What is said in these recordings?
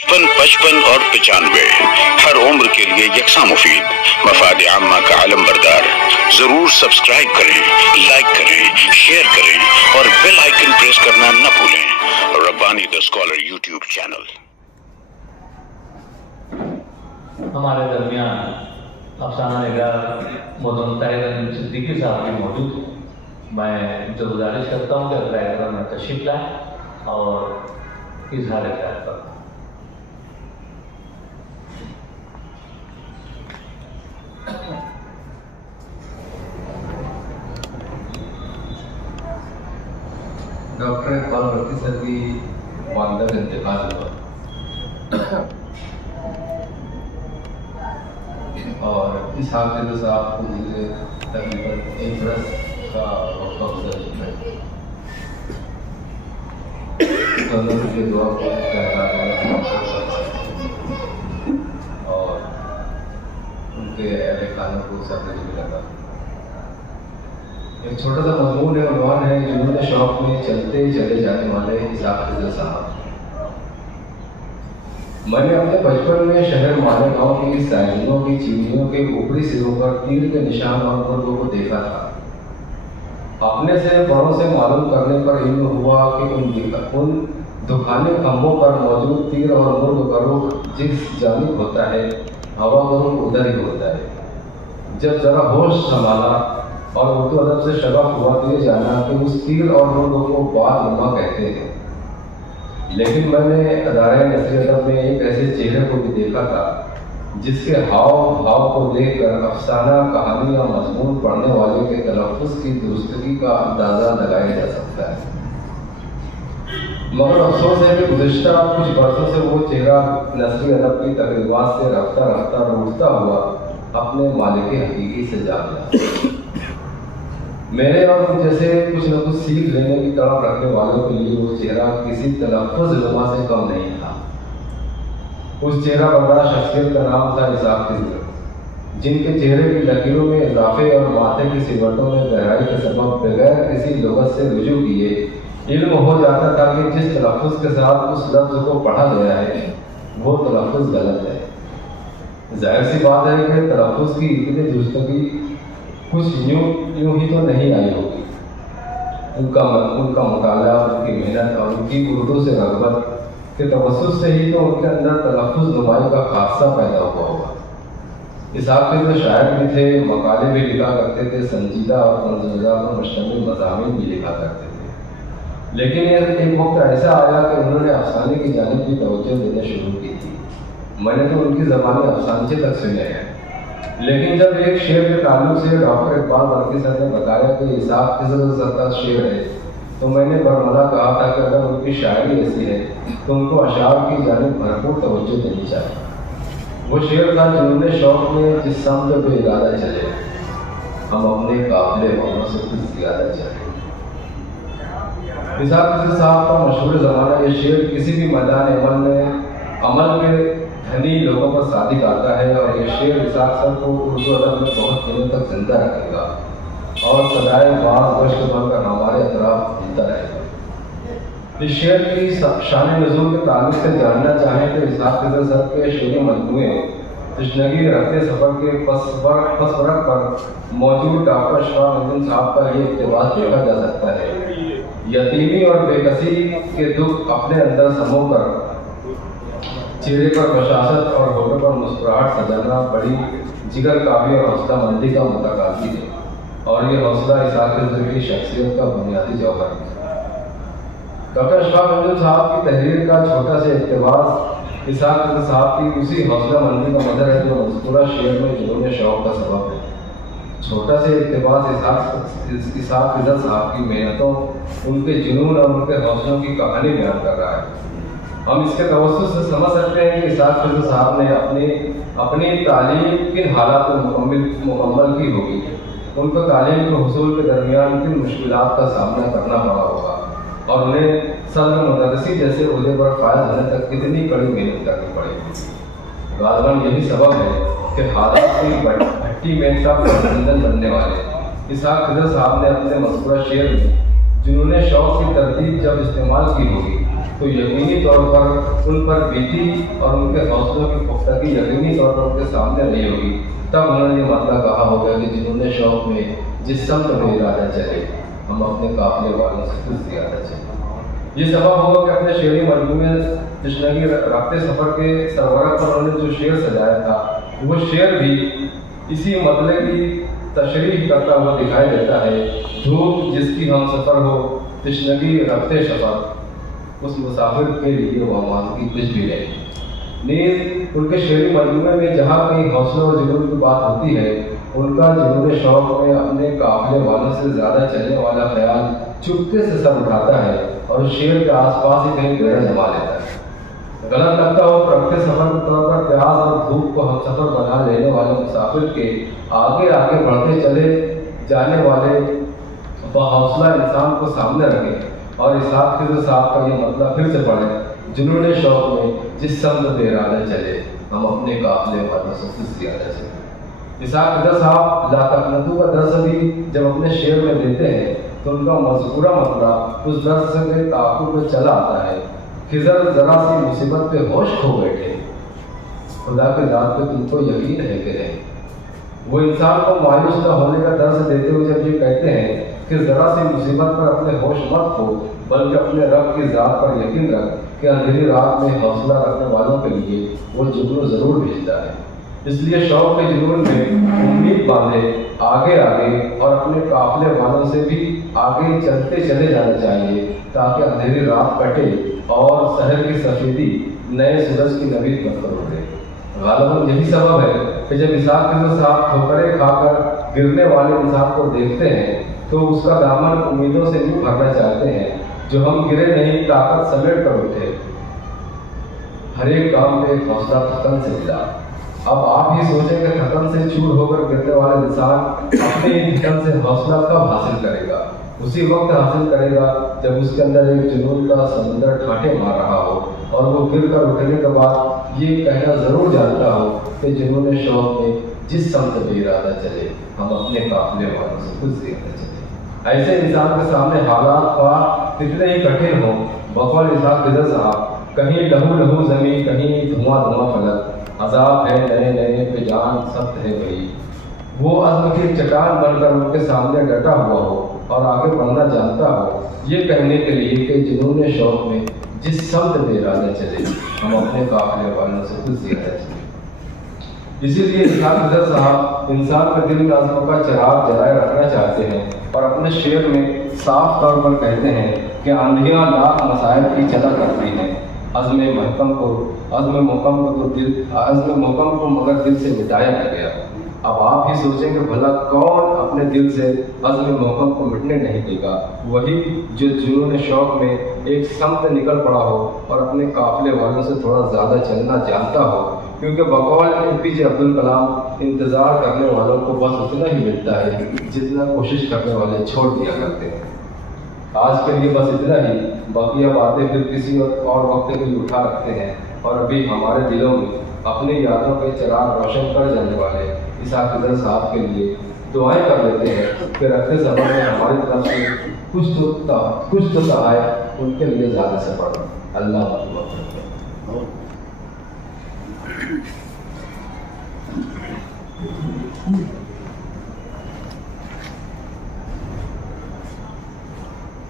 55 और 95 हर उम्र के लिए यकसा मुफीद, मफाद आम्मा का आलम बरदार। जरूर सब्सक्राइब करें, लाइक करें, शेयर करें और बेल आइकन प्रेस करना न भूलें। Rabbani the scholar YouTube channel. हमारे दरमियान अफसाना निगार मोहतरम ताहिर सिद्दीकी साहब भी मौजूद हैं। मैं उनसे गुजारिश करता हूँ कि अगर में तशरीफ लाएँ और इजहार ख्याल करें। डॉक्टर इकबाल वर्की सर की वालदा का इंतकाल हुआ और इस हादसे साहब को मुझे तकरीबन 1 बरस का वक्त गुजर चुका है। तो मुझे दुआ को और उनके अहले खानों को सबने भी लगा। एक छोटा सा मजमून है, उन्वान है जुनून शौक में चलते चले जाने वाले इसाक खिज़र साहब। मैंने अपने बचपन में शहर मालेगांव की साइकिलों की चिमनियों के ऊपरी सिरों पर तीर के निशान और मुर्गों को देखा था। अपने से बड़ों से मालूम करने पर इल्म हुआ कि उन दुखाने खंभों पर मौजूद तीर और मुर्ग का रुख जिस जानिब होता है, हवा का रुख उधर ही होता है। जब जरा होश संभाला और उर्दू अदब से शगफ हुआ तो ये जाना कि उस तीर और मुर्ग को बाल नुमा कहते हैं। लेकिन मैंने अदारे नसरी अदब में एक ऐसे चेहरे को भी देखा था जिसके हाव भाव को देखकर अफसाना कहानी या मजमून पढ़ने वाले के तलफ़्फ़ुज़ की दुरुस्तगी का अंदाज़ा लगाया जा सकता है। मगर अफसोस है कि गुज़िश्ता कुछ बरसों से वो चेहरा नसरी अदब की तकरीबात से रफ्ता रफ्ता रूठता हुआ अपने मालिक हकीकी से जा मिला। मेरे और जैसे कुछ न कुछ सीख लेने की तड़प रखने वालों के लिए वो चेहरा किसी तलफ़्फ़ुज़ नुमा से कम नहीं था। उस चेहरा बर्दार शख्सियत का नाम था इसाक खिज़र, जिनके चेहरे की लकीरों में इजाफे और माथे की सिमटों में गहराई के सबब बगैर किसी लुग़त से रुजू किए इल्म हो जाता था कि जिस तलफ़्फ़ुज़ के साथ उस लफ्ज़ को पढ़ा गया है वो तलफ़्फ़ुज़ गलत है। जाहिर सी बात है कि तलफ़्फ़ुज़ की इतनी दुरुस्तगी कुछ यूं ही तो नहीं आई होगी। उनका मुताला, उनकी मेहनत और उनकी उर्दू से रग़बत के तवस्सुस से ही तो उनके अंदर तलफ़्फ़ुज़ नुमाई का खासा पैदा हुआ होगा। इसाक खिज़र शायर भी थे, मकाले भी लिखा करते थे, संजीदा और मंजूज़ा पर मुश्तमिल मज़ामीन भी लिखा करते थे। लेकिन एक वक्त ऐसा आया कि उन्होंने अफसाने की जानिब भी तवज्जो देना शुरू की थी। मैंने तो उनकी ज़बानी अफसानचे तक सुने हैं, लेकिन जब एक शेर के ताल्लुक से डॉक्टर इकबाल वर्की सर ने बताया कि इसाक खिज़र सर का शेर है तो मैंने बरमला कहा था कि अगर उनकी शायरी ऐसी है तो उनको अशार की जानिब भरपूर तवज्जो देनी चाहिए। वो शेर था जुनून शौक में जिस समत पे इरादा चले, हम अपने काबिले वालों से कुछ ज़्यादा चले। इसाक खिज़र साहब का मशहूर ज़माना ये शेर किसी भी मैदान अमल के धनी लोगों पर सादिक आता है और ये शेर इसाक सर को उर्दू अदब में बहुत दिनों तक जिंदा रखेगा और सदाए बाज़ गश्त बनकर हमारे अतराफ जिंदा रहेगा। इस शेर की शान नुज़ूल के ताल्लुक से जानना चाहें तो इसाक खिज़र सर के शेरी मजमूए तशनगी रखते सफ़र के पसवरक पर मौजूद डॉक्टर अशफाक मंजूर साहब का ये इक़्तिबास देखा जा सकता है। यतीमी और बेकसी के दुख अपने अंदर समो कर चेहरे पर बशासत और होठों पर मुस्कुराहट सजाना बड़ी जिगर काबी और हौसला मंदी का मुतकाज़ी है और ये हौसला इसाक खिज़र की शख्सियत का बुनियादी जौहर है। डॉक्टर अशफाक मंजूर साहब की तहरीर का छोटा सा इक़्तिबास इसाक खिज़र साहब की उसी हौसला मंदी का मदर है जो मज़कूरा शेर में जुनून शौक का सबब है। छोटा सा इक़्तिबास इसाक खिज़र साहब की मेहनतों, उनके जुनून और उनके हौसलों की कहानी बयान कर रहा है। हम इसके तवस्सुस से समझ सकते हैं कि इसाक खिज़र साहब ने अपनी तालीम किन हालात में मुकम्मल की होगी, उनको तालीम के हुसूल के दरमियान किन मुश्किलात का सामना करना पड़ा होगा और उन्हें सदर मुदर्रिसी जैसे ओहदे पर फायज होने तक कितनी कड़ी मेहनत करनी पड़ेगी। गालिबन यही सबब है कि हालात की भट्टी में सब ईंधन बनने वाले इसाक खिज़र साहब ने अपने मज़कूरा शेर में जुनून शौक की तरतीब जब इस्तेमाल की होगी तो यकीनी तौर पर उन पर बीती और उनके हौसलों की पुख्तगी यकीनी तौर पर उनके सामने नहीं होगी। तब उन्होंने ये मतलब कहा होगा कि जिन्होंने शौक में जिस समत में इरादा चले, हम अपने काफिले वालों से कुछ ज़्यादा चले। ये सबब होगा कि अपने शेरी मजमूए तशनगी रफ्ते सफ़र के सरबराह पर उन्होंने जो शेर सजाया था, वो शेर भी इसी मतले की तशरीह करता हुआ दिखाई देता है। धूप जिसकी हम सफ़र हो, तशनगी रफ्ते सफ़र, उस मुसाफिर के लिए वहाँ की कुछ भी नहीं। नीज़ उनके शेरी मजमूए में जहाँ कहीं हौसला और जुनून की बात होती है, उनका जुनून शौक में अपने काफिले वालों से ज़्यादा चलने वाला ख्याल चुपके से सर उठाता है और शेर के आसपास ही कहीं डेरा जमा लेता है। गलत लगता हो तो रफ्ते सफ़र के तौर पर प्यास और धूप को हम सफ़र बना लेने वाले मुसाफिर के आगे आगे बढ़ते चले जाने वाले हौसला इंसान को सामने रखें और इसहाक खिज़र साहब का ये मतलब फिर से पढ़ें। जुनून शौक में जिस समत पे इरादा चले, हम अपने काफिले वालों से कुछ ज़्यादा चले। इसहाक खिज़र साहब ला तक़नतू का दर्स भी जब अपने शेर में देते हैं तो उनका मज़कूरा मतलब उस दर्स से ताक़ुब में चला आता है। खिज़र ज़रा सी मुसीबत पे होश खो बैठे, खुदा के ज़ात पे तुमको यकीन है कि नहीं। वो इंसान को मायूस न होने का दर्स देते हुए जब ये कहते हैं कि ज़रा सी मुसीबत पर अपने होश मत खो, बल्कि अपने रब की ज़ात पर यकीन रख कि अंधेरी रात में हौसला रखने वालों के लिए वो जुनून ज़रूर भेजता है। इसलिए शौक के जुनून में उम्मीद बांधे आगे आगे और अपने काफिले वालों से भी आगे चलते चले जाना चाहिए, ताकि अंधेरी रात कटे और शहर की सफेदी नए सूरज की नवीद बनकर उठे। गालिबन यही सबब है कि जब इसहाक खिज़र साहब ठोकरें खाकर गिरने वाले इंसान को देखते हैं तो उसका दामन उम्मीदों से यूँ भरना चाहते हैं, जो हम गिरे नहीं ताकत समेट कर उठे। हर एक काम में एक हौसला थकन से मिला। अब आप ही सोचें कि थकन से चूर होकर गिरने वाला इंसान अपने थकन से हौसला कब हासिल करेगा? उसी वक्त हासिल करेगा जब उसके अंदर एक जुनून का समुद्र ठाठे मार रहा हो और वो गिर कर उठने के बाद ये कहना ज़रूर जानता हो कि जुनून शौक में जिस समत पे इरादा चले, हम अपने काफिले वालों से कुछ ज़्यादा चले। ऐसे इंसान के सामने हालात का कितने ही कठिन हो, बकौल इसहाक खिज़र साहब, कहीं लहू लहू ज़मीन, कहीं धुआं धुआं फलक, अजाब है नए नए पे जान सख्त है वही। वो अज़्म की चट्टान बनकर उनके सामने डटा हुआ हो और आगे बढ़ना जानता हो, ये कहने के लिए कि जुनून शौक में जिस समत पे इरादा चले, हम अपने काफिले वालों से कुछ ज़्यादा चले। इसीलिए इसहाक खिज़र साहब इंसान के दिल में अज़्म का चिराग जलाए रखना चाहते हैं और अपने शेर में साफ तौर पर कहते हैं कि आंधियाँ लाख मसाइल की चला करती हैं, अज़्म महकम को मगर दिल से मिटाया न गया। अब आप ही सोचें कि भला कौन अपने दिल से अज़्म महकम को मिटने नहीं देगा? वही जो जुनून शौक में एक समत निकल पड़ा हो और अपने काफिले वालों से थोड़ा ज़्यादा चलना जानता हो, क्योंकि बकौल APJ अब्दुल कलाम इंतज़ार करने वालों को बस उतना ही मिलता है जितना कोशिश करने वाले छोड़ दिया करते हैं। आज के लिए बस इतना ही, बाकिया बातें फिर किसी और वक्त के लिए उठा रखते हैं। और अभी हमारे दिलों में अपनी यादों के चिराग रोशन कर जाने वाले इसहाक खिज़र साहब के लिए दुआएं कर लेते हैं कि रखते सफ़र में हमारी तरफ से कुछ तो सहाय उनके लिए ज़्यादा से पड़ा। अल्लाह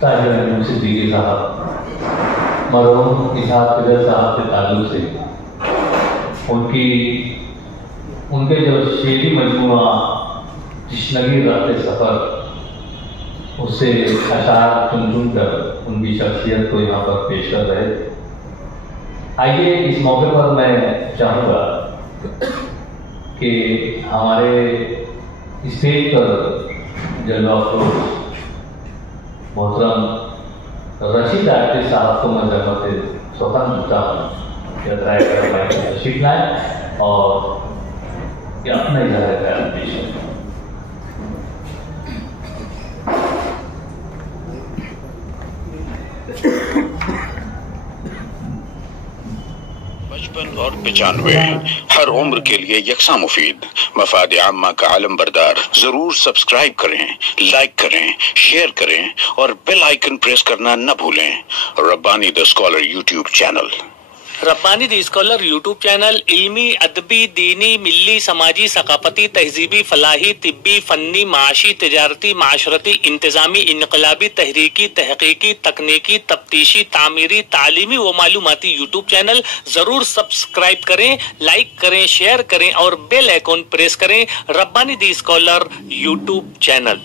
ताहिर सिद्दीकी साहब मरहूम इसहाक खिज़र साहब के ताल्लुक़ से उनके जो शेरी मजमूआ तशनगी रफ्ते सफ़र, उससे अशार चुन चुन कर उनकी शख्सियत को यहाँ पर पेश कर रहे। आइए इस मौके पर मैं चाहूँगा कि हमारे स्टेज पर जलवा अफरोज़ मोहतरम रशीद आर्टिस्ट साहब को मैं ज़रूरत स्वतंत्रता तशरीफ लाएँ और ये अपना इज़हार ख्याल पेश करें। 55 और 95 हर उम्र के लिए यकसा मुफीद मफाद आम्मा का आलम बरदार। जरूर सब्सक्राइब करें, लाइक करें, शेयर करें और बेल आइकन प्रेस करना न भूलें। Rabbani the scholar YouTube channel. Rabbani the scholar YouTube channel इल्मी, अदबी, दीनी, मिल्ली, समाजी, सकाफती, तहजीबी, फलाही, तिब्बी, फन्नी, माशी, तिजारती, माशरती, इंतजामी, इनकलाबी, तहरीकी, तहकीकी, तकनीकी, तफ्तीशी, तामीरी, तालीमी व मालूमाती यूट्यूब चैनल। जरूर सब्सक्राइब करें, लाइक करें, शेयर करें और बेल आइकन प्रेस करें। Rabbani the scholar YouTube channel.